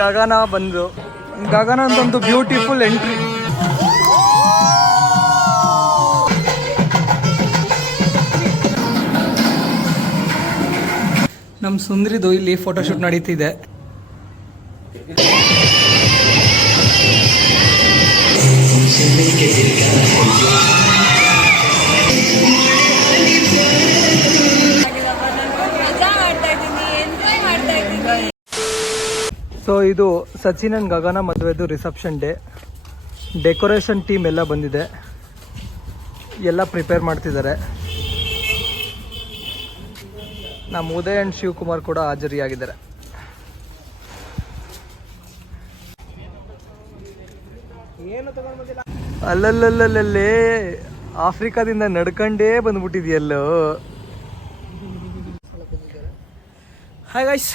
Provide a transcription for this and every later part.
ಗಗನ ಬಂದು ಗಗನದೊಂದು beautiful entry. ನಮ್ಮ ಸುಂದ್ರಿದು ಇಲ್ಲಿ ಫೋಟೋಶೂಟ್ ನಡೀತಿದೆ. ಸೊ ಇದು ಸಚಿನ್ ಅಂಡ್ ಗಗನ ಮದುವೆದು ರಿಸೆಪ್ಷನ್ ಡೇ. ಡೆಕೋರೇಷನ್ ಟೀಮ್ ಎಲ್ಲ ಬಂದಿದೆ, ಎಲ್ಲ ಪ್ರಿಪೇರ್ ಮಾಡ್ತಿದ್ದಾರೆ. ನಮ್ಮ ಉದಯ್ ಅಂಡ್ ಶಿವಕುಮಾರ್ ಕೂಡ ಹಾಜರಿಯಾಗಿದ್ದಾರೆ. ಅಲ್ಲಲ್ಲಲ್ಲೇ ಆಫ್ರಿಕಾದಿಂದ ನಡ್ಕಂಡೇ ಬಂದ್ಬಿಟ್ಟಿದ್ಯಲ್ಲೋ. ಹಾಯ್ ಗೈಸ್,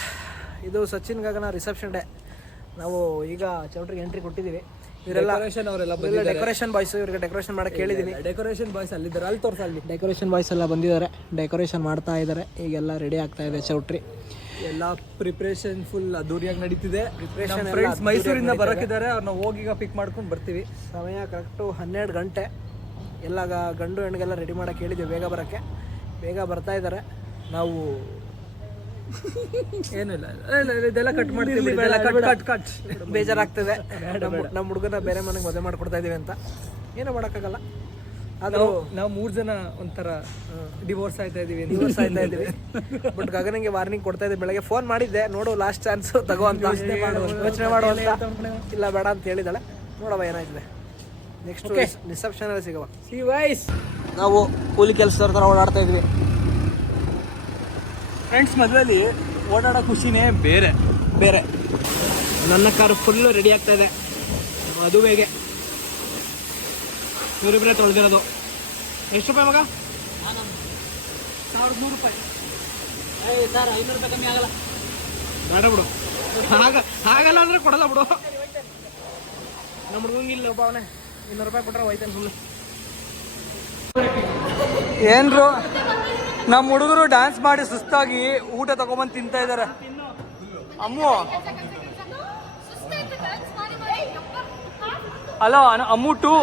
ಇದು ಸಚಿನ್ ಗಗನ ರಿಸೆಪ್ಷನ್ ಡೇ. ನಾವು ಈಗ ಚೌಟ್ರಿಗೆ ಎಂಟ್ರಿ ಕೊಟ್ಟಿದ್ದೀವಿ. ಇವರೆಲ್ಲ ಡೆಕೋರೇಷನ್ ಬಾಯ್ಸ್, ಇವ್ರಿಗೆ ಡೆಕೋರೇಷನ್ ಮಾಡಕ್ಕೆ ಹೇಳಿದ್ದೀನಿ. ಡೆಕೋರೇಷನ್ ಬಾಯ್ಸ್ ಅಲ್ಲಿದ್ದಾರೆ, ಅಲ್ಲಿ ತೋರಿಸ. ಅಲ್ಲಿ ಡೆಕೋರೇಷನ್ ಬಾಯ್ಸ್ ಎಲ್ಲ ಬಂದಿದ್ದಾರೆ, ಡೆಕೋರೇಷನ್ ಮಾಡ್ತಾ ಇದ್ದಾರೆ. ಈಗೆಲ್ಲ ರೆಡಿ ಆಗ್ತಾ ಇದೆ ಚೌಟ್ರಿ. ಎಲ್ಲ ಪ್ರಿಪ್ರೇಷನ್ ಫುಲ್ ಅದ್ದೂರಿಯಾಗಿ ನಡೀತಿದೆ. ಪ್ರಿಪ್ರೇಷನ್ ಫ್ರೆಂಡ್ಸ್ ಮೈಸೂರಿಂದ ಬರೋಕ್ಕಿದ್ದಾರೆ, ಅವ್ರನ್ನ ಹೋಗಿ ಈಗ ಪಿಕ್ ಮಾಡ್ಕೊಂಡು ಬರ್ತೀವಿ. ಸಮಯ ಕರೆಕ್ಟು 12 ಗಂಟೆ. ಎಲ್ಲ ಗಂಡು ಹೆಣ್ಣಿಗೆಲ್ಲ ರೆಡಿ ಮಾಡಕ್ಕೆ ಹೇಳಿದ್ದೀವಿ ಬೇಗ ಬರೋಕ್ಕೆ. ಬೇಗ ಬರ್ತಾ ಇದ್ದಾರೆ. ನಾವು ಏನಿಲ್ಲ, ಇದೆಲ್ಲ ಕಟ್ ಮಾಡ್ತೀವಿ. ಬೇಜಾರಾಗ್ತದೆ, ನಮ್ಮ ಹುಡುಗನ ಬೇರೆ ಮನೆಗೆ ಮದುವೆ ಮಾಡ್ಕೊಡ್ತಾ ಇದೀವಿ ಅಂತ. ಏನೂ ಮಾಡೋಕ್ಕಾಗಲ್ಲ. ಆದರೂ ನಾವು 3 ಜನ ಒಂಥರ ಡಿವೋರ್ಸ್ ಆಯ್ತಾ ಇದೀವಿ. ಬಟ್ ಗಗನಿಗೆ ವಾರ್ನಿಂಗ್ ಕೊಡ್ತಾ ಇದ್ದೆ. ಬೆಳಗ್ಗೆ ಫೋನ್ ಮಾಡಿದ್ದೆ, ನೋಡು ಲಾಸ್ಟ್ ಚಾನ್ಸ್ ತಗೋ ಅಂತ, ಯೋಚನೆ ಮಾಡುವಂತ. ಇಲ್ಲ ಬೇಡ ಅಂತ ಹೇಳಿದಾಳೆ. ನೋಡವ ಏನಾಯ್ತದೆ. ನೆಕ್ಸ್ಟ್ ರಿಸೆಪ್ಷನ್ ಅಲ್ಲಿ ಸಿಗವ. ನಾವು ಕೂಲಿ ಕೆಲಸದವ್ರ ಥರ ಓಡಾಡ್ತಾ ಇದ್ವಿ ಫ್ರೆಂಡ್ಸ್. ಮದುವೆಯಲ್ಲಿ ಓಡಾಡೋ ಖುಷಿನೇ ಬೇರೆ ಬೇರೆ. ನನ್ನ ಕಾರು ಫುಲ್ಲು ರೆಡಿ ಆಗ್ತಾ ಇದೆ ಮದುವೆಗೆ. ಇವರಿಬ್ಬರೇ ತೊಳೆದಿರೋದು. ಎಷ್ಟು ರೂಪಾಯಿ ಮಗ? 1100 ರೂಪಾಯಿ. ಸರ್ 500 ರೂಪಾಯಿ ಕಮ್ಮಿ ಆಗಲ್ಲ. ಬೇಡ ಬಿಡು, ಆಗಲ್ಲ ಅಂದ್ರೆ ಕೊಡಲ್ಲ ಬಿಡು. ನಮ್ಮ ಹುಡುಗಂಗಿಲ್ಲ ಒಬ್ಬ ಅವನೇ 200 ರೂಪಾಯಿ ಕೊಟ್ಟರೆ ಹೋಯ್ತಾನೆ ಫುಲ್ಲು. ಏನ್ರು ನಮ್ಮ ಹುಡುಗರು ಡ್ಯಾನ್ಸ್ ಮಾಡಿ ಸುಸ್ತಾಗಿ ಊಟ ತಗೊಂಬಂದು ತಿಂತಾ ಇದ್ದಾರೆ. ಅಮ್ಮು ಹಲೋ ಅಮ್ಮು ಟು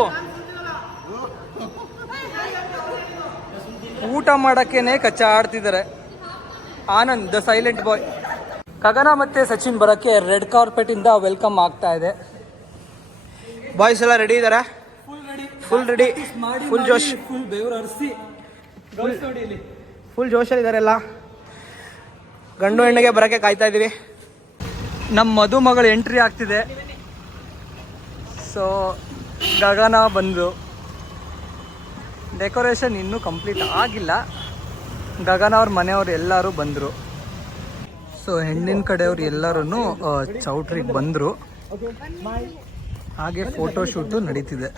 ಊಟ ಮಾಡಕ್ಕೇನೆ ಕಚ್ಚಾಡ್ತಿದ್ದಾರೆ. ಆನಂದ್ ದ ಸೈಲೆಂಟ್ ಬಾಯ್. ಗಗನ ಮತ್ತೆ ಸಚಿನ್ ಬರೋಕ್ಕೆ ರೆಡ್ ಕಾರ್ಪೆಟ್ ಇಂದ ವೆಲ್ಕಮ್ ಆಗ್ತಾ ಇದೆ. ಬಾಯ್ಸ್ ಎಲ್ಲ ರೆಡಿ ಇದ್ದಾರೆ, ಫುಲ್ ರೆಡಿ, ಫುಲ್ ಜೋಶ್, ಫುಲ್ ಬೆವರು ಹರಿಸಿ ಫುಲ್ ಜೋಶಲ್ಲಿದ್ದಾರೆ ಎಲ್ಲ. ಗಂಡು ಹೆಣ್ಣಿಗೆ ಬರೋಕ್ಕೆ ಕಾಯ್ತಾ ಇದ್ದೀವಿ. ನಮ್ಮ ಮದುಮಗಳು ಎಂಟ್ರಿ ಆಗ್ತಿದೆ. ಸೊ ಗಗನ ಬಂದು ಡೆಕೋರೇಷನ್ ಇನ್ನೂ ಕಂಪ್ಲೀಟ್ ಆಗಿಲ್ಲ. ಗಗನ ಅವ್ರ ಮನೆಯವ್ರು ಎಲ್ಲರೂ ಬಂದರು. ಸೊ ಹೆಣ್ಣಿನ ಕಡೆಯವ್ರು ಎಲ್ಲರೂ ಚೌಟ್ರಿಗೆ ಬಂದರು. ಹಾಗೆ ಫೋಟೋ ಶೂಟು ನಡೀತಿದೆ.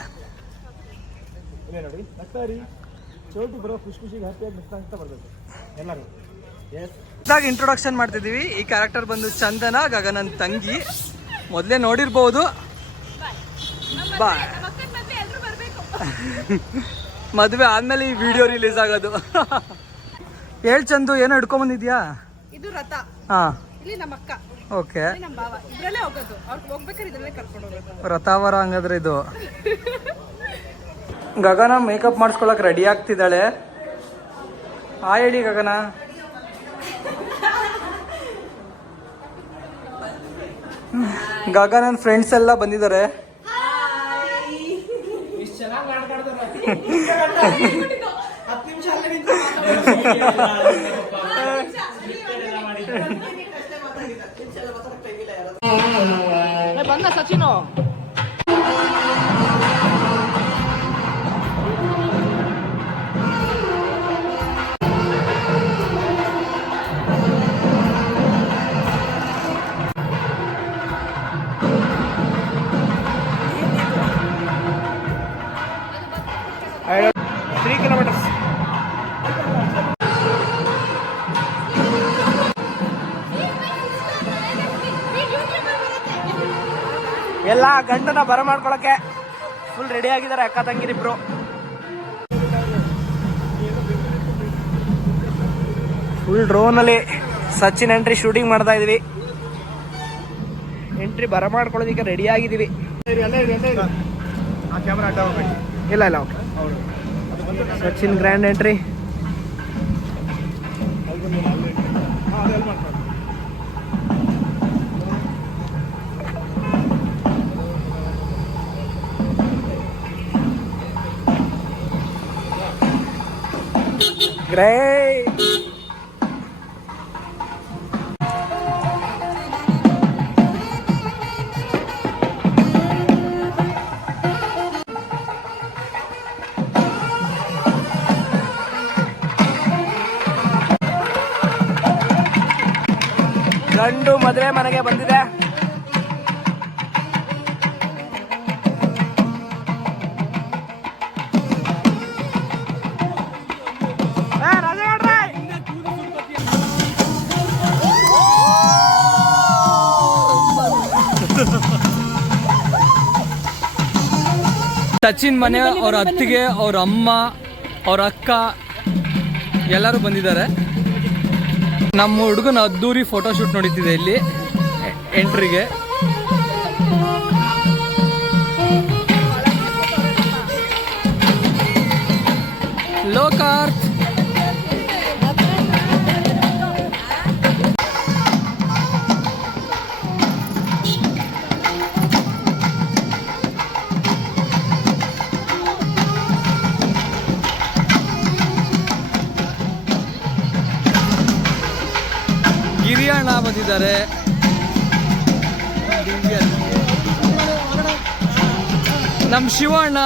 ಇಂಟ್ರೊಡಕ್ಷನ್ ಮಾಡ್ತಿದ್ದೀವಿ. ಈ ಕ್ಯಾರೆಕ್ಟರ್ ಬಂದು ಚಂದನ, ಗಗನನ್ ತಂಗಿ. ಮೊದಲೇ ನೋಡಿರ್ಬೋದು. ಬಾ ಮದುವೆ ಆದ್ಮೇಲೆ ಈ ವಿಡಿಯೋ ರಿಲೀಸ್ ಆಗೋದು. ಹೇಳ್ ಚಂದು, ಏನೋ ಹಿಡ್ಕೊಂಬಂದಿದ್ಯಾ? ಇದು ರಥ. ಹಾ, ಇಲ್ಲಿ ನಮ್ಮ ಅಕ್ಕ. ಓಕೆ, ನಮ್ಮ ಭಾವ ಇದ್ರಲ್ಲೇ ಹೋಗೋದು. ಅವ್ರು ಹೋಗ್ಬೇಕಾದ್ರೆ ಇದ್ರಲ್ಲೇ ಕರ್ಕೊಂಡು ಹೋಗೋದು. ರಥಾವರ ಹಂಗಾದ್ರೆ ಇದು. ಗಗನ ಮೇಕಪ್ ಮಾಡಿಸ್ಕೊಳಕ್ ರೆಡಿ ಆಗ್ತಿದ್ದಾಳೆ. ಹೇಳಿ ಗಗನ. ಗಗನನ್ ಫ್ರೆಂಡ್ಸ್ ಎಲ್ಲ ಬಂದಿದ್ದಾರೆ. ಬಂದ ಸಚಿನು. ಎಲ್ಲ ಗಂಡನ ಬರ ಮಾಡ್ಕೊಳಕ್ಕೆ ಫುಲ್ ರೆಡಿ ಆಗಿದ್ದಾರೆ ಅಕ್ಕ ತಂಗಿರಿಬ್ರು. ಫುಲ್ ಡ್ರೋನ್ ಅಲ್ಲಿ ಸಚಿನ್ ಎಂಟ್ರಿ ಶೂಟಿಂಗ್ ಮಾಡ್ತಾ ಇದೀವಿ. ಎಂಟ್ರಿ ಬರಮಾಡ್ಕೊಳ್ಳೋದಕ್ಕೆ ರೆಡಿ ಆಗಿದ್ದೀವಿ. ಇಲ್ಲ ಇಲ್ಲ okay. Sachin grand entry. Great. ಗಂಡು ಮದುವೆ ಮನೆಗೆ ಬಂದಿದೆ. ಸಚಿನ್ ಮನೆ ಅವ್ರ ಅತ್ತಿಗೆ, ಅವ್ರ ಅಮ್ಮ, ಅವ್ರ ಅಕ್ಕ ಎಲ್ಲರೂ ಬಂದಿದ್ದಾರೆ. ನಮ್ಮ ಹುಡುಗನ ಅದ್ದೂರಿ ಫೋಟೋ ಶೂಟ್ ನಡೀತಿದೆ ಇಲ್ಲಿ ಎಂಟ್ರಿಗೆ. ಲೋಕಾರ್ತ್ ಗಿರಿಯಣ್ಣ ಬಂದಿದ್ದಾರೆ. ನಮ್ಮ ಶಿವಣ್ಣ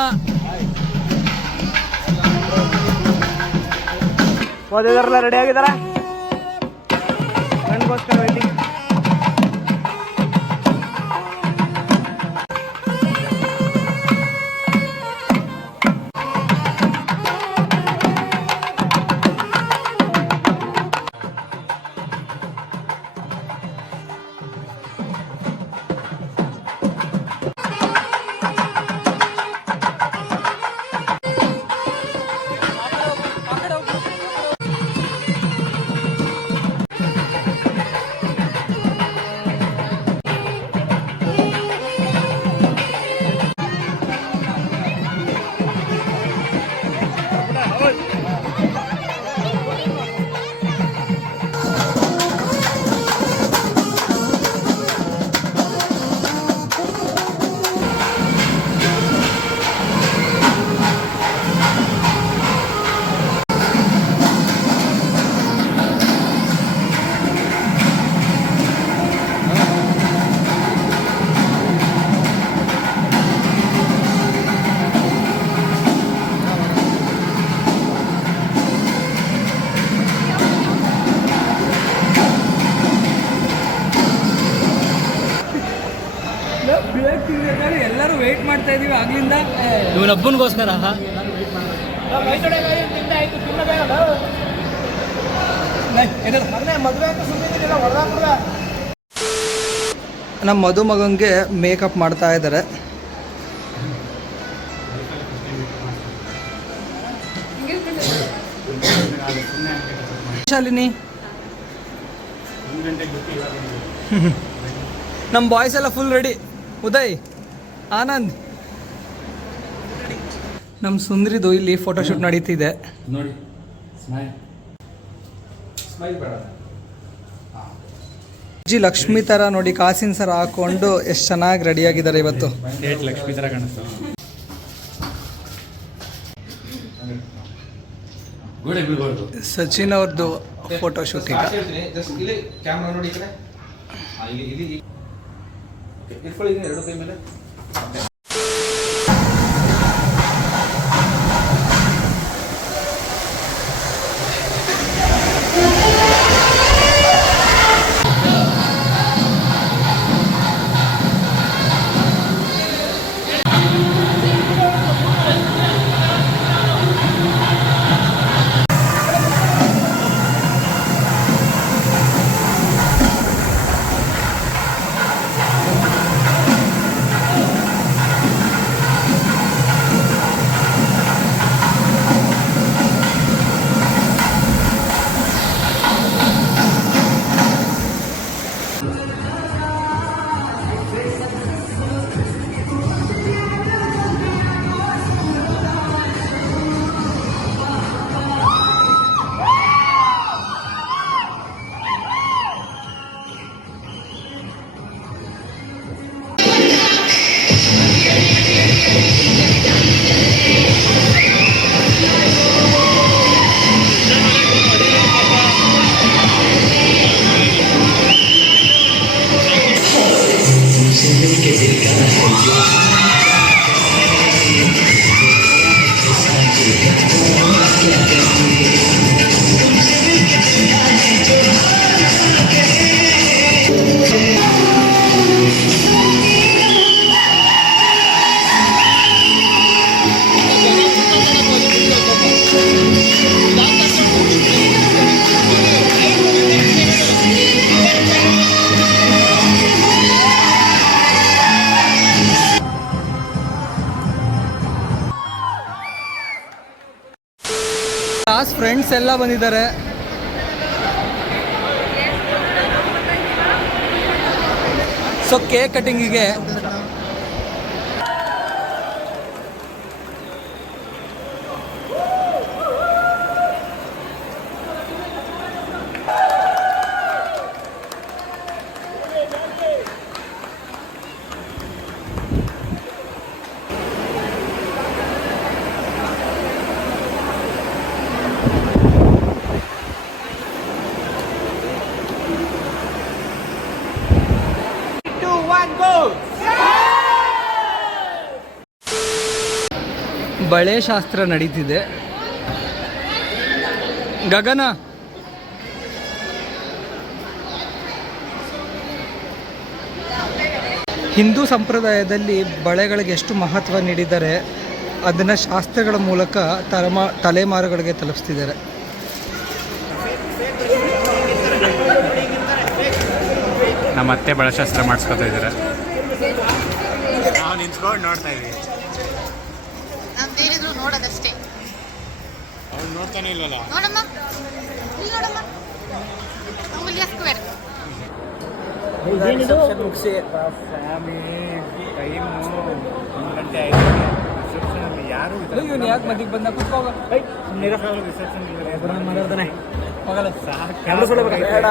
ಓದಿದಾರಲ್ಲ, ರೆಡಿ ಆಗಿದಾರ. ಗಂಡ್ಗೋಸ್ಕರ ವೆಯ್ಟಿಂಗ್. ಎಲ್ಲರೂ ವೇಟ್ ಮಾಡ್ತಾ ಇದೀವಿ ಆಗ್ಲಿಂದ ಇವನ ಹಬ್ಬನಿಗೋಸ್ಕರ. ನಮ್ಮ ಮದುಮಗಂಗೆ ಮೇಕಪ್ ಮಾಡ್ತಾ ಇದ್ದಾರೆ. ಶಾಲಿನಿ, ನಮ್ಮ ಬಾಯ್ಸ್ ಎಲ್ಲ ಫುಲ್ ರೆಡಿ. ಉದಯ್, ಆನಂದ್, ನಮ್ಮ ಸುಂದ್ರಿದು ಇಲ್ಲಿ ಫೋಟೋಶೂಟ್ ನಡೀತಿದೆ ನೋಡಿ. ಅಜ್ಜಿ ಲಕ್ಷ್ಮಿ ಥರ ನೋಡಿ, ಕಾಸಿನ ಸರ ಹಾಕೊಂಡು ಎಷ್ಟು ಚೆನ್ನಾಗಿ ರೆಡಿಯಾಗಿದ್ದಾರೆ ಇವತ್ತು. ಲಕ್ಷ್ಮಿ ಥರ ಕಾಣಿಸ್ತಾರೆ. ಸಚಿನ್ ಅವ್ರದ್ದು ಫೋಟೋಶೂಟ್ ಈಗ. ಎರಡು ಕೈ ಮೇಲೆ ಕ್ಲಾಸ್ ಫ್ರೆಂಡ್ಸ್ ಎಲ್ಲ ಬಂದಿದ್ದಾರೆ. ಸೊ ಕೇಕ್ ಕಟಿಂಗಿಗೆ ಬಳೆ ಶಾಸ್ತ್ರ ನಡೀತಿದೆ. ಗಗನ ಹಿಂದೂ ಸಂಪ್ರದಾಯದಲ್ಲಿ ಬಳೆಗಳಿಗೆ ಎಷ್ಟು ಮಹತ್ವ ನೀಡಿದ್ದಾರೆ ಅದನ್ನು ಶಾಸ್ತ್ರಗಳ ಮೂಲಕ ತಲೆಮಾರುಗಳಿಗೆ ತಲುಪಿಸ್ತಿದ್ದಾರೆ. ನಮ್ಮ ಅತ್ತೆ ಬಳೆಶಾಸ್ತ್ರ ಮಾಡಿಸ್ಕೊತಾ ಇದ್ದಾರೆ. ನಾವು ನಿಂತ್ಕೊಂಡು ನೋಡ್ತಾ ಇದ್ದೀವಿ. ನಮ್ದೇನಿದ್ರು ನೋಡೋದಷ್ಟೇ. ಅವ್ನು ನೋಡ್ತಾನೆ ಇಲ್ವಲ್ಲ. ನೋಡಮ್ಮ, ಇಲ್ಲಿ ನೋಡಮ್ಮ, ಅಮೂಲ್ಯ ಸ್ಕ್ವೇರ್. ಮುಗಿಸಿ ಟೈಮು 1 ಗಂಟೆ ಆಯಿತು. ರಿಸೆಪ್ಷನಲ್ಲಿ ಯಾರು ಇವನು ಯಾಕೆ ಮಧ್ಯಕ್ಕೆ ಬಂದ ಕೂತ್ಕೋಗ ರಿಸೆಪ್ಷನ್ ಬೇಡ.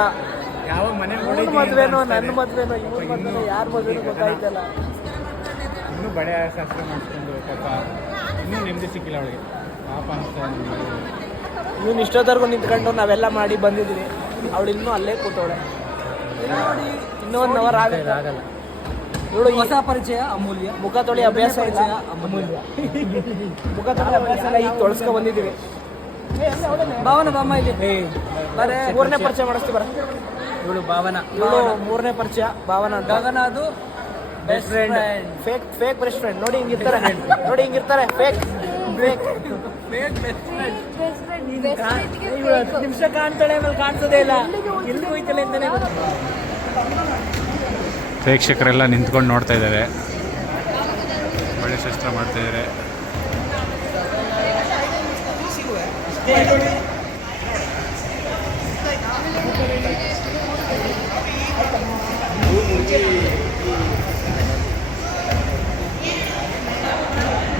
ಯಾವ ಮನೆ ಮದ್ವೆನೋ ನನ್ನ ಮದ್ವೆನೋ ಇವ್ರ ಮದ್ವೆನೋ ಯಾರ ಮದ್ವೆನೋ ಗೊತ್ತಾಯ್ತಲ್ಲ. ಇನ್ನೂ ಬಳೆ ಶಾಸ್ತ್ರ ಮಾಡಿಸ್ಕೊಂಡು ಪಾಪ ಇನ್ನೂ ನೆಮ್ಮದಿ ಸಿಕ್ಕಿಲ್ಲ ಅವಳಿಗೆ. ಪಾಪ ಅನಿಸ್ತಾ ಇವನು ಇಷ್ಟೊತ್ತವರೆಗೂ ನಿಂತ್ಕೊಂಡು ನಾವೆಲ್ಲ ಮಾಡಿ ಬಂದಿದ್ವಿ. ಅವಳು ಇನ್ನೂ ಅಲ್ಲೇ ಕೂತವಳೆ. ಇನ್ನೂ 1 ಅವರ್ ಆಗಲ್ಲ. ಇವಳು ಹೊಸ ಪರಿಚಯ ಅಮೂಲ್ಯ. ಮುಖ ತೊಳಿ ಅಭ್ಯಾಸ ಇಲ್ಲ. ಅಮೂಲ್ಯ ಮುಖ ತೊಳಿ ಅಭ್ಯಾಸ ಇಲ್ಲ. ಈಗ ತೊಳಸ್ಕೊ ಬಂದಿದ್ದೀವಿ. ಭಾವನ ಬಾಮ ಇಲ್ಲಿ ಬರೇ 3ನೇ ಪರಿಚಯ ಮಾಡಿಸ್ತೀವಿ ಬರ. ಇವಳು ಭಾವನ. ಇವಳು 3ನೇ ಪರಿಚಯ ಭಾವನ ಅಂತ. ಗಗನ ಅದು best friend. Fake best friend. ನೋಡಿ ಹಿಂಗಿರ್ತಾರೆ, ನೋಡಿ ಹಿಂಗಿರ್ತಾರೆ. ಫೇಕ್ ಫೇಕ್ ಇವಳು 10 ನಿಮಿಷ ಕಾಣ್ತಾಳೆ, ಆಮೇಲೆ ಕಾಣಿಸೋದೇ ಇಲ್ಲ. ಎಲ್ಲಿ ಹೋಯ್ತಾಳೆ ಅಂತಾನೆ ಪ್ರೇಕ್ಷಕರೆಲ್ಲ ನಿಂತ್ಕೊಂಡು ನೋಡ್ತಾ ಇದ್ದಾರೆ. ಬಳೆ ಶಾಸ್ತ್ರ ಮಾಡ್ತಾ ಇದ್ದಾರೆ.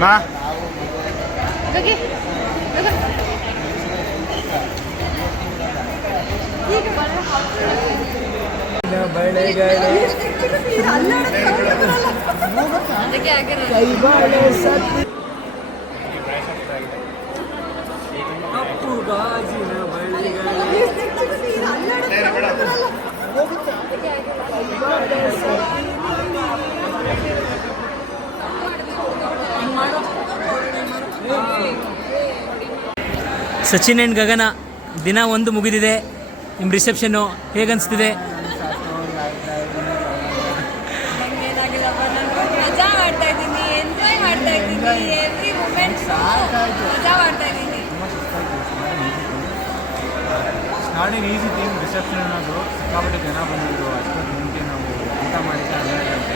ಮಾ ಗಗಿ, ಗಗ. ಈಗ ಬಳೆ ಅದಕ್ಕೆ ಆಗಿರೋದು. ಕಪ್ಪು ಗಾಜಿನ ಬಳೆಗಳು. ಸಚಿನ್ ಆ್ಯಂಡ್ ಗಗನ ದಿನ 1 ಮುಗಿದಿದೆ. ನಿಮ್ಮ ರಿಸೆಪ್ಷನ್ನು ಹೇಗನ್ನಿಸ್ತಿದೆ? ಮಜಾ ಮಾಡ್ತಾ ಇದ್ದೀನಿ, ಎಂಜಾಯ್ ಮಾಡ್ತಾ ಇದ್ದೀನಿ. ಎವ್ರಿ ಮೂಮೆಂಟ್ಸ್ ಮಜಾ ಮಾಡ್ತಾ ಇದ್ದೀನಿ. ನಾಳೆ ಈಸಿ ಟೈಮ್ ರಿಸೆಪ್ಷನ್ ಅನ್ನೋದು ಸಿಕ್ಕಾಪಟ್ಟೆ ಜನ ಬಂದಿದ್ರು. ಅಷ್ಟೊಂದು ಮುಂಚೆ ನಾವು ಊಟ ಮಾಡಿದ್ದೆ 12 ಗಂಟೆ.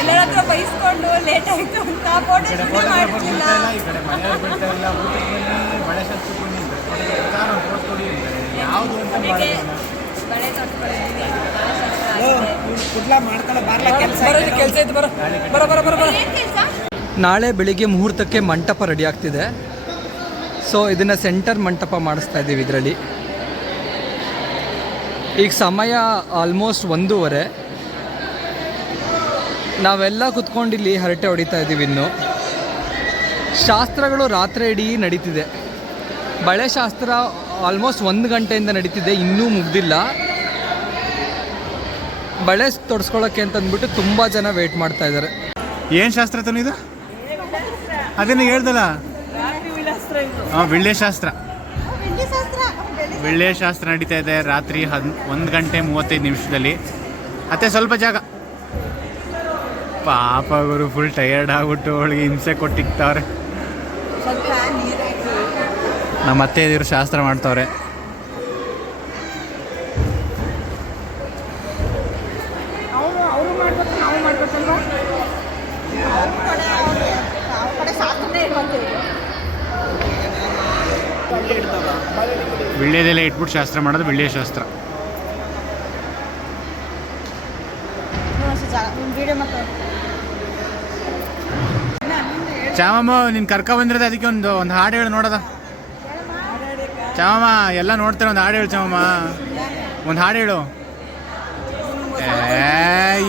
ಎಲ್ಲರ ಹತ್ರ ಬೈಸ್ಕೊಂಡು ಲೇಟ್ ಆಯಿತು ಅಂತ ಫೋಟೋ ಈ ಕಡೆ ಮನೆಯವ್ರು ಬಿಡ್ತಾ ಇಲ್ಲ. ಊಟಕ್ಕೆ ಬನ್ನಿ, ಬಳೆ ಶಾಸ್ತ್ರಕ್ಕೆ ಬನ್ನಿ ಅಂತಾರೆ. ಫೋಟೋ ಕೊಡಿ ಅಂತಾರೆ. ಯಾವುದು ಅಂತ ಮಾಡೋಣ. ಬಳೆ ತರ್ಸ್ಕೊಂಡಿದ್ದೀನಿ. ಕೆಲಸ ಇತ್ತು ಬರೋ ಏನು ಕೆಲಸ? ನಾಳೆ ಬೆಳಿಗ್ಗೆ ಮುಹೂರ್ತಕ್ಕೆ ಮಂಟಪ ರೆಡಿ ಆಗ್ತಿದೆ. ಸೊ ಇದನ್ನು ಸೆಂಟರ್ ಮಂಟಪ ಮಾಡಿಸ್ತಾ ಇದ್ದೀವಿ. ಇದರಲ್ಲಿ ಈಗ ಸಮಯ ಆಲ್ಮೋಸ್ಟ್ 1:30. ನಾವೆಲ್ಲ ಕುತ್ಕೊಂಡಿಲ್ಲಿ ಹರಟೆ ಹೊಡಿತಾ ಇದ್ದೀವಿ. ಇನ್ನು ಶಾಸ್ತ್ರಗಳು ರಾತ್ರಿ ಇಡೀ ನಡೀತಿದೆ. ಬಳೆ ಶಾಸ್ತ್ರ ಆಲ್ಮೋಸ್ಟ್ 1 ಗಂಟೆಯಿಂದ ನಡೀತಿದೆ, ಇನ್ನೂ ಮುಗ್ದಿಲ್ಲ. ಬಳೆ ತೊಡ್ಸ್ಕೊಳ್ಳೋಕ್ಕೆ ಅಂತಂದ್ಬಿಟ್ಟು ತುಂಬ ಜನ ವೆಯ್ಟ್ ಮಾಡ್ತಾ ಇದ್ದಾರೆ. ಏನು ಶಾಸ್ತ್ರ ತಾನು ಇದು? ಅದನ್ನು ಹೇಳ್ದಲ್ಲ, ಬೆಳ್ಳೆ ಶಾಸ್ತ್ರ. ಬೆಳ್ಳೆ ಶಾಸ್ತ್ರ ನಡೀತಾ ಇದೆ ರಾತ್ರಿ 1 ಗಂಟೆ 35 ನಿಮಿಷದಲ್ಲಿ. ಅತ್ತೆ ಸ್ವಲ್ಪ ಜಾಗ. ಪಾಪ ಗುರು ಫುಲ್ ಟಯರ್ಡ್ ಆಗ್ಬಿಟ್ಟು ಅವಳಿಗೆ ಹಿಂಸೆ ಕೊಟ್ಟಿಕ್ತವ್ರೆ. ನಮ್ಮ ಅತ್ತೆ ಇದ್ರು ಶಾಸ್ತ್ರ ಮಾಡ್ತವ್ರೆ. ವಿಳ್ಯದೆಲ್ಲ ಇಟ್ಬಿಟ್ಟು ಶಾಸ್ತ್ರ ಮಾಡೋದು ವಿಳ್ಯ ಶಾಸ್ತ್ರ. ಚಾಮಮ್ಮ ನೀನು ಕರ್ಕ ಬಂದಿರೋದು, ಅದಕ್ಕೆ ಒಂದು ಹಾಡು ಹೇಳು ನೋಡೋದ. ಚಾಮಮ್ಮ ಎಲ್ಲ ನೋಡ್ತಾರೆ, ಒಂದು ಹಾಡು ಹೇಳು ಚಾಮಮ್ಮ, ಒಂದು ಹಾಡು ಹೇಳು.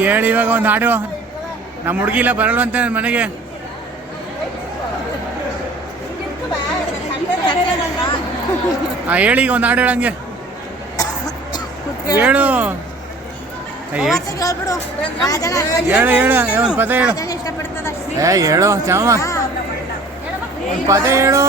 ಹೇಳಿ ಇವಾಗ ಒಂದು ಹಾಡು. ನಮ್ಮ ಹುಡುಗಿ ಇಲ್ಲ ಬರಲ್ವಂತೆ ನನ್ನ ಮನೆಗೆ. ಹೇಳಿ ಈಗ ಒಂದು ಹಾಡು ಹೇಳಂಗೆ ಹೇಳು. ಹೇಳು ಹೇಳು ಒಂದು ಪದ ಹೇಳು. ಹೇಳು ಚಾಮಮ್ಮ, ಒಂದು ಪದ ಹೇಳು.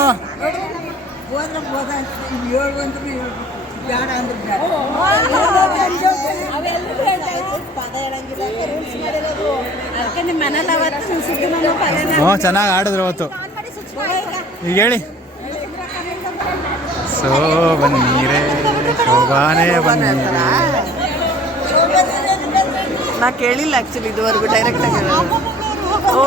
ಹ್ಞೂ ಚೆನ್ನಾಗಿ ಆಡಿದ್ರು ಅವತ್ತು. ಈಗ ಹೇಳಿ. ಸೋ ಬನ್ನೀರೇ ಶೋಭಾನೇ ಬನ್ನೀರೇ. ನಾ ಕೇಳಿಲ್ಲ ಆ್ಯಕ್ಚುಲಿ ಇದುವರೆಗೂ ಡೈರೆಕ್ಟಾಗಿ. ಓ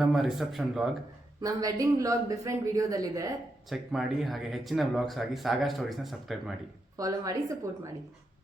ನಮ್ಮ ರಿಸೆಪ್ಷನ್ ವ್ಲಾಗ್. ನಮ್ಮ ವೆಡ್ಡಿಂಗ್ ವ್ಲಾಗ್ ಡಿಫ್ರೆಂಟ್ ವಿಡಿಯೋದಲ್ಲಿದೆ, ಚೆಕ್ ಮಾಡಿ. ಹಾಗೆ ಹೆಚ್ಚಿನ ವ್ಲಾಗ್ಸ್ ಆಗಿ ಸಾಗಾ ಸ್ಟೋರೀಸ್ನ ಸಬ್ಸ್ಕ್ರೈಬ್ ಮಾಡಿ, ಫಾಲೋ ಮಾಡಿ, ಸಪೋರ್ಟ್ ಮಾಡಿ.